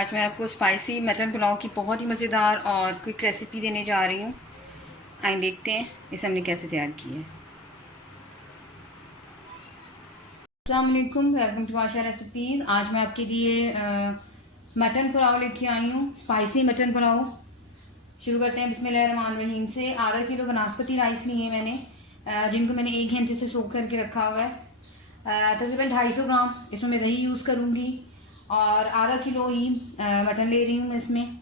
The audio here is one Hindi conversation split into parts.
आज मैं आपको स्पाइसी मटन पुलाव की बहुत ही मज़ेदार और क्विक रेसिपी देने जा रही हूँ। आइए देखते हैं इसे हमने कैसे तैयार की है। अस्सलाम वालेकुम, वेलकम टू आशा रेसिपीज़। आज मैं आपके लिए मटन पुलाव लेके आई हूँ, स्पाइसी मटन पुलाव। शुरू करते हैं बिस्मिल्लाहिर्रहमानिर्रहीम से। आधा किलो बनास्पति राइस लिए मैंने, जिनको मैंने 1 घंटे से सोख करके रखा हुआ है। तकरीबन 250 ग्राम इसमें मैं दही यूज़ करूँगी और आधा किलो ही मटन ले रही हूँ मैं। इसमें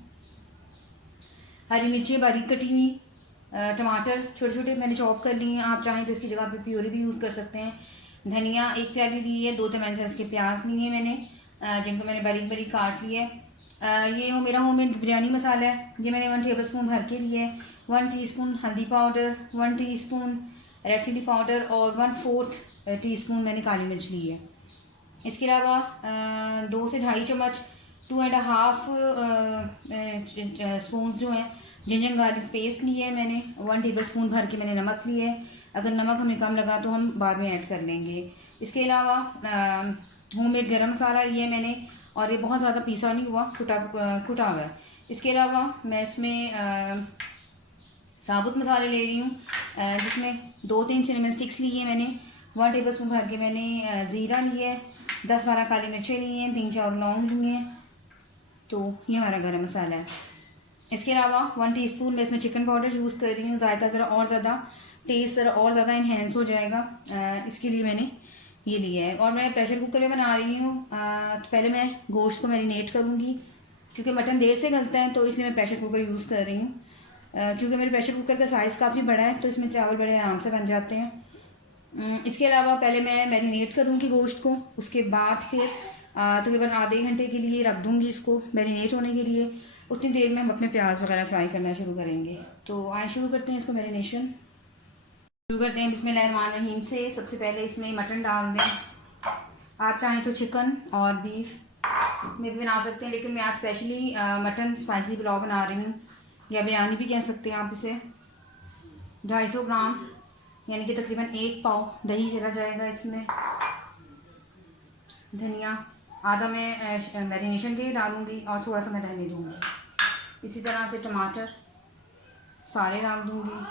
हरी मिर्ची बारीक कटी हुई, टमाटर छोटे छोटे मैंने चॉप कर लिए हैं। आप चाहें तो इसकी जगह पे प्योरी भी यूज़ कर सकते हैं। धनिया 1 प्याली ली है। 2 टमाटर साइज़ के प्याज लिए मैंने, जिनको मैंने बारीक बारीक काट लिया है। ये मेरा होममेड बिरयानी मसाला है, ये मैंने 1 टेबल स्पून भर के लिए है। 1 टीस्पून हल्दी powder, 1 teaspoon red chilli powder और 1/4 टीस्पून मैंने काली मिर्च ली है। इसके अलावा 2 से 2.5 चम्मच 2.5 स्पून जो हैं जिंजर गार्लिक पेस्ट लिए है मैंने। 1 टेबल स्पून भर के मैंने नमक लिए है। अगर नमक हमें कम लगा तो हम बाद में ऐड कर लेंगे। इसके अलावा होममेड गरम मसाला लिया है मैंने, और ये बहुत ज़्यादा पीसा नहीं हुआ, कुटा हुआ है। इसके अलावा मैं इसमें साबुत मसाले ले रही हूँ, जिसमें 2-3 सिनेमन स्टिक्स लिए हैं मैंने। 1 टेबल स्पून भर के मैंने ज़ीरा लिया है। 10-12 काली मिर्चें ली हैं, 3-4 लौंग लिए हैं। तो ये हमारा गरम मसाला है। इसके अलावा 1 टीस्पून मैं इसमें चिकन पाउडर यूज़ कर रही हूँ। जायका ज़रा और ज़्यादा, टेस्ट ज़रा और ज़्यादा इन्हेंस हो जाएगा, इसके लिए मैंने ये लिया है। और मैं प्रेशर कुकर में बना रही हूँ। तो पहले मैं गोश्त को मैरिनेट करूँगी, क्योंकि मटन देर से गलता है तो इसलिए मैं प्रेशर कुकर यूज़ कर रही हूँ। क्योंकि मेरे प्रेशर कुकर का साइज़ काफ़ी बड़ा है तो इसमें चावल बड़े आराम से बन जाते हैं। इसके अलावा पहले मैं मैरिनेट करूँगी गोश्त को, उसके बाद फिर तकरीबन आधे घंटे के लिए रख दूँगी इसको मैरिनेट होने के लिए। उतनी देर में हम अपने प्याज वगैरह फ्राई करना शुरू करेंगे। तो आए शुरू करते हैं इसको मैरिनेशन। शुरू करते हैं बिस्मिल्लाहिर्रहमानिर्रहीम से। सबसे पहले इसमें मटन डाल दें। आप चाहें तो चिकन और बीफ में भी बना सकते हैं, लेकिन मैं आज स्पेशली मटन स्पाइसी पुलाव बना रही हूँ, या बिरयानी भी कह सकते हैं आप इसे। 250 ग्राम यानी कि तकरीबन 1 पाव दही चला जाएगा इसमें। धनिया आधा मैं मैरिनेशन के लिए डालूँगी और थोड़ा सा मैं रहने दूँगी। इसी तरह से टमाटर सारे डाल दूँगी,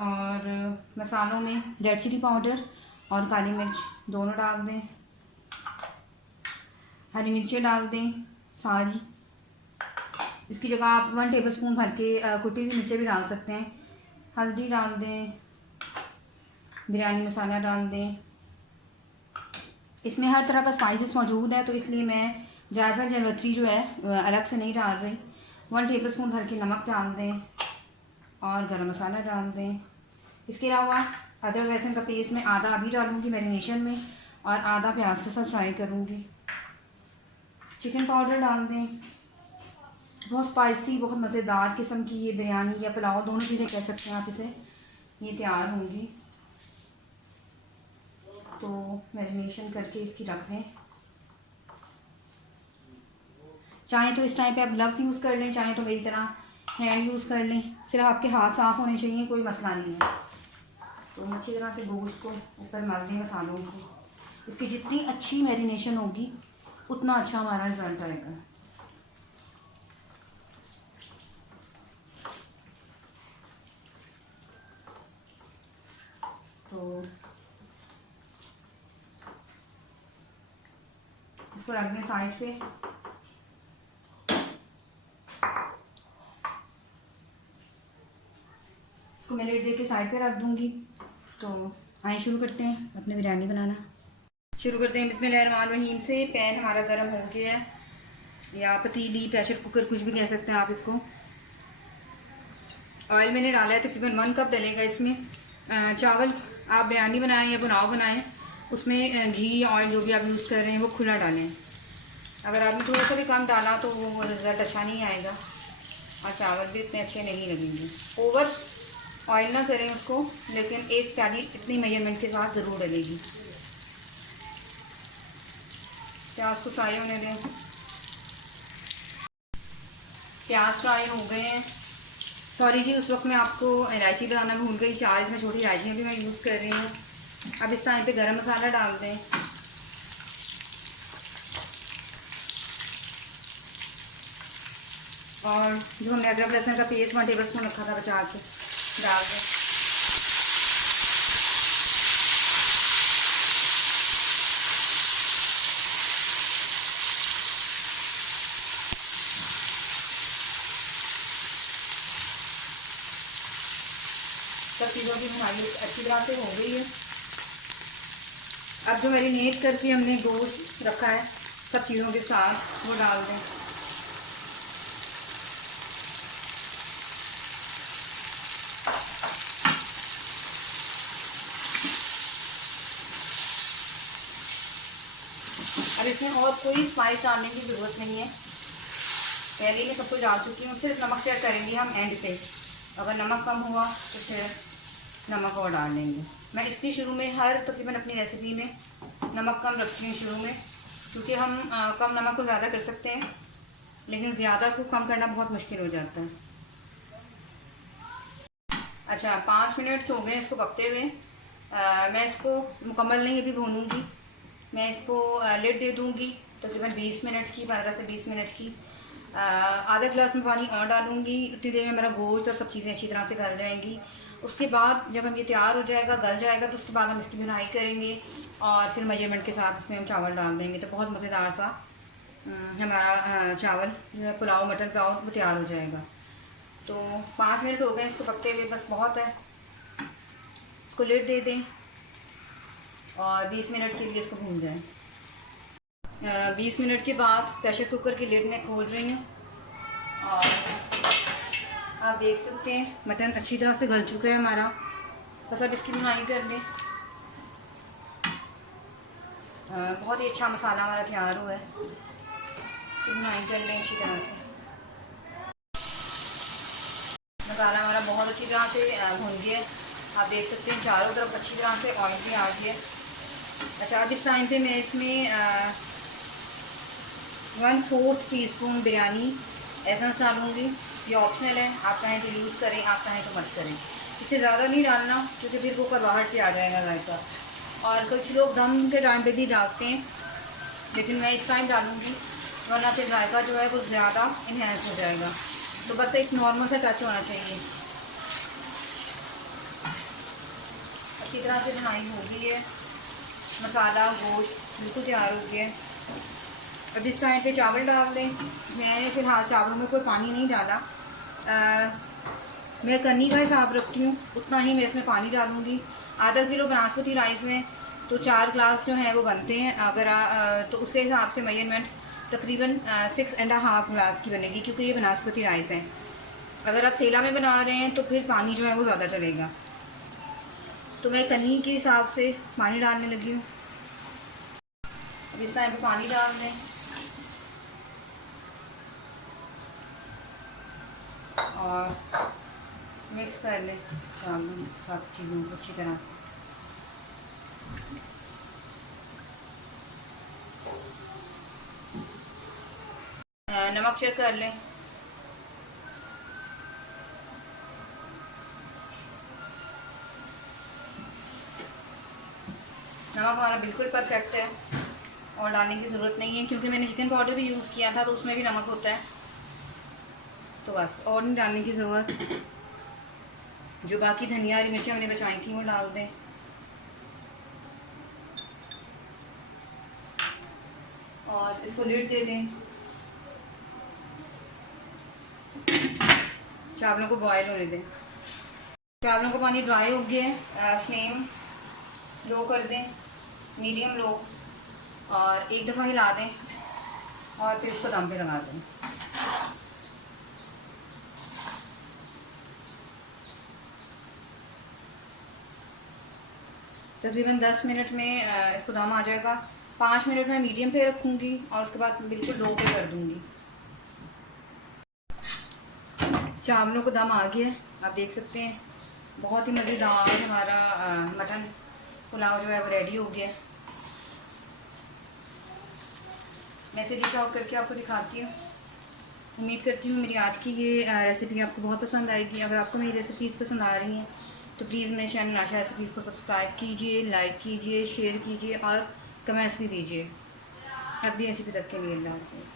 और मसालों में रेड चिली पाउडर और काली मिर्च दोनों डाल दें। हरी मिर्चें डाल दें सारी। इसकी जगह आप 1 टेबल स्पून भर के कुटी हुई मिर्चें भी डाल सकते हैं। हल्दी डाल दें, बिरयानी मसाला डाल दें। इसमें हर तरह का स्पाइसेस मौजूद है, तो इसलिए मैं जायफल जलवत्री जो है अलग से नहीं डाल रही। 1 टेबल स्पून भर के नमक डाल दें और गरम मसाला डाल दें। इसके अलावा अदरक लहसुन का पेस्ट मैं आधा अभी डालूँगी मैरिनेशन में, और आधा प्याज के साथ फ्राई करूँगी। चिकन पाउडर डाल दें। बहुत स्पाइसी, बहुत मज़ेदार किस्म की ये बिरयानी या पुलाव, दोनों चीज़ें कह सकते हैं आप इसे, ये तैयार होंगी। तो मैरिनेशन करके इसकी रख दें। चाहें तो इस टाइम पे आप ग्लव्स यूज़ कर लें, चाहें तो मेरी तरह हैंड यूज़ कर लें। सिर्फ आपके हाथ साफ़ होने चाहिए, कोई मसला नहीं है। तो अच्छी तरह से गोश्त को ऊपर मल दें मसालों को। इसकी जितनी अच्छी मैरिनेशन होगी उतना अच्छा हमारा रिज़ल्ट आएगा। तो इसको रख दें साइड पे। इसको मैं लेट दे के साइड पे रख दूँगी। तो आइए शुरू करते हैं अपनी बिरयानी बनाना। शुरू करते हैं बिस्मिल्लाहिर्रहमानिर्रहीम से। पैन हमारा गर्म हो गया है, या पतीली, प्रेशर कुकर, कुछ भी कह सकते हैं आप इसको। ऑयल मैंने डाला है, तकरीबन 1 कप डलेगा इसमें। चावल आप बिरयानी बनाएं या पुलाव बनाएं, उसमें घी या ऑयल जो भी आप यूज़ कर रहे हैं वो खुला डालें। अगर आपने थोड़ा सा भी कम डाला तो वो रिज़ल्ट अच्छा नहीं आएगा और चावल भी इतने अच्छे नहीं लगेंगे। ओवर ऑयल ना करें उसको, लेकिन 1 प्याली इतनी मेजरमेंट के साथ ज़रूर डलेगी। प्याज को फ्राई होने दें। प्याज फ्राई हो गए हैं। सॉरी जी, उस वक्त मैं आपको इलायची बनाना भूल गई। 4 इसमें छोटी इलायचियाँ भी मैं यूज़ कर रही हूँ। अब इस टाइम पे गरम मसाला डाल दें। और जो हमने अदरक लहसुन का पेस्ट 1 टेबल स्पून रखा था बचा के डाल दें। सब चीज़ों की हमारी अच्छी तरह से हो गई है। अब जो मैरिनेट करके हमने गोश्त रखा है सब चीज़ों के साथ वो डाल दें। अब इसमें और कोई स्पाइस डालने की ज़रूरत नहीं है, पहले ही मैं सब कुछ डाल चुकी हूँ। सिर्फ नमक चेक करेंगे हम एंड पे, अगर नमक कम हुआ तो फिर नमक और डाल लेंगे। मैं इसकी शुरू में हर तकरीबन अपनी रेसिपी में नमक कम रखती हूँ शुरू में, क्योंकि हम कम नमक को ज़्यादा कर सकते हैं, लेकिन ज़्यादा को कम करना बहुत मुश्किल हो जाता है। अच्छा, 5 मिनट हो गए इसको पकते हुए। मैं इसको मुकम्मल नहीं अभी भूनूंगी, मैं इसको लिड दे दूंगी तकरीबन 20 मिनट की, 15 से 20 मिनट की। आधा गिलास में पानी और डालूंगी, उतनी देर में मेरा गोश्त और सब चीज़ें अच्छी तरह से गल जाएंगी। उसके बाद जब हम ये तैयार हो जाएगा, गल जाएगा, तो उसके बाद हम इसकी बुनाई करेंगे और फिर मेजरमेंट के साथ इसमें हम चावल डाल देंगे। तो बहुत मज़ेदार सा हमारा चावल जो है पुलाव, मटन पुलाव, वो तैयार हो जाएगा। तो 5 मिनट हो गए इसको पकते हुए, बस बहुत है। इसको लिड दे दें और 20 मिनट के लिए इसको भून जाएं। 20 मिनट के बाद प्रेशर कुकर की लिड मैं खोल रही हूँ और आप देख सकते हैं मटन अच्छी तरह से गल चुका है हमारा। बस अब इसकी बुनाई कर लें। बहुत ही अच्छा मसाला हमारा तैयार हुआ है, इसकी बुनाई कर लें अच्छी तरह से। मसाला हमारा बहुत अच्छी तरह से भुन गया है, आप देख सकते हैं चारों तरफ अच्छी तरह से ऑयल भी आ गया। अच्छा, अब इस टाइम पे मैं इसमें 1/4 टीस्पून बिरयानी एसेंस डालूँगी। ये ऑप्शनल है, आप चाहें तो यूज़ करें, आप चाहें तो मत करें। इससे ज़्यादा नहीं डालना क्योंकि फिर वो करवाहट पे आ जाएगा जायका। और कुछ लोग दम के टाइम पे भी डालते हैं, लेकिन मैं इस टाइम डालूँगी वरना फिर जायका जो है वो ज़्यादा इन्हेंस हो जाएगा। तो बस एक नॉर्मल सा टच होना चाहिए। अच्छी तरह से बुनाई हो गई है, मसाला गोश्त बिल्कुल तैयार हो गया है। अब इस टाइम पे चावल डाल दें। मैंने फ़िलहाल चावलों में कोई पानी नहीं डाला, मैं कन्नी का हिसाब रखती हूँ, उतना ही मैं इसमें पानी डालूँगी। आधा किलो बासमती राइस में तो 4 ग्लास जो हैं वो बनते हैं। अगर तो उसके हिसाब से मेजरमेंट तकरीबन 6.5 ग्लास की बनेगी, क्योंकि ये बासमती राइस है। अगर आप सेला में बना रहे हैं तो फिर पानी जो है वो ज़्यादा चलेगा। तो मैं कन्नी के हिसाब से पानी डालने लगी हूँ। अब इस टाइम पे पानी डाल दें और मिक्स कर लें सब चीज़ों को अच्छी तरह से। नमक चेक कर लें। नमक हमारा बिल्कुल परफेक्ट है और डालने की ज़रूरत नहीं है, क्योंकि मैंने चिकन पाउडर भी यूज़ किया था तो उसमें भी नमक होता है। तो बस और नहीं डालने की ज़रूरत। जो बाकी धनिया हरी मिर्ची हमने बचाई थी वो डाल दें। और इसको लिड दे दें। चावलों को बॉयल होने दें। चावलों का पानी ड्राई हो गया है, फ्लेम लो कर दें, मीडियम लो, और एक दफ़ा हिला दें और फिर इसको दम पे लगा दें। तकरीबन 10 मिनट में इसको दम आ जाएगा। 5 मिनट में मीडियम पे रखूँगी और उसके बाद बिल्कुल लो पे कर दूँगी। चावलों को दम आ गया है, आप देख सकते हैं। बहुत ही मज़ेदार हमारा मटन पुलाव जो है वो रेडी हो गया है। मैं इसे डिश आउट करके आपको दिखाती हूँ। उम्मीद करती हूँ मेरी आज की ये रेसिपी आपको बहुत पसंद आएगी। अगर आपको मेरी रेसिपीज़ पसंद आ रही हैं तो प्लीज़ मेरे चैनल आशा रेसिपीज़ को सब्सक्राइब कीजिए, लाइक कीजिए, शेयर कीजिए और कमेंट्स भी दीजिए। अगली रेसिपी तक के लिए अल्लाह हाफ़िज़।